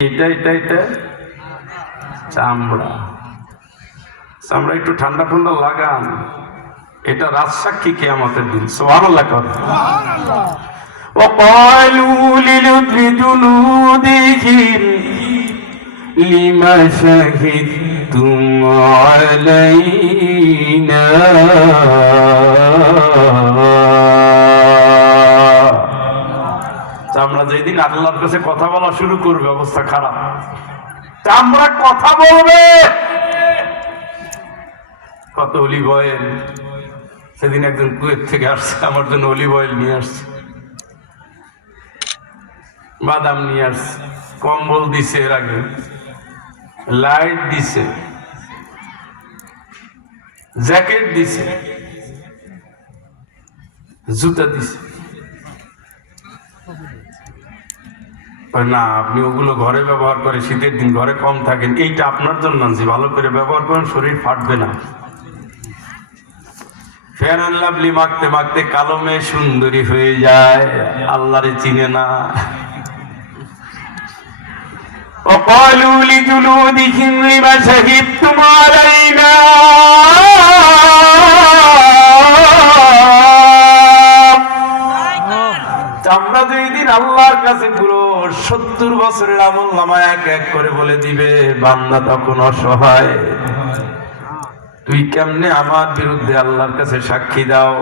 এটা এটা এটা চামড়া চামড়া একটু ঠান্ডা ঠান্ডা লাগান। এটা রাজসাক্ষী কিয়ামতের দিন। সুবহানাল্লাহ। সুবহানাল্লাহ। وقالوا لجلودهم لما شهدتم علينا চামড়া যেদিন আল্লাহর কাছে কথা বলা শুরু করবে অবস্থা খারাপ। চামড়া কথা বলবে। কত অলিভ অয়েল, সেদিন একজন কুয়েত থেকে আসছে, আমার জন্য অলিভ অয়েল নিয়ে আসছে, বাদাম নিয়ে আসছে, কম্বল দিছে, এর আগে লাইট দিছে, জ্যাকেট দিছে, জুতা দিছে। না, আপনি ওগুলো ঘরে ব্যবহার করে, শীতের দিন ঘরে কম থাকেন, এইটা আপনার জন্য আনছি, ভালো করে ব্যবহার করেন, শরীর ফাটবে না। ফেয়ার অ্যান্ড লাভলি মাখতে মাখতে কালো মেয়ে সুন্দরী হয়ে যায়, আল্লাহরে চিনে না। وقالوا لجلودهم لما شهدتم علينا চামড়া দুই দিন আল্লাহর কাছে পুরো 70 বছরের আমল নামা এক এক করে বলে দিবে। বান্দা তখন অসহায়, তুই কেমনে আমার বিরুদ্ধে আল্লাহর কাছে সাক্ষী দাও?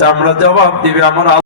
চামড়া জবাব দিবে, আমার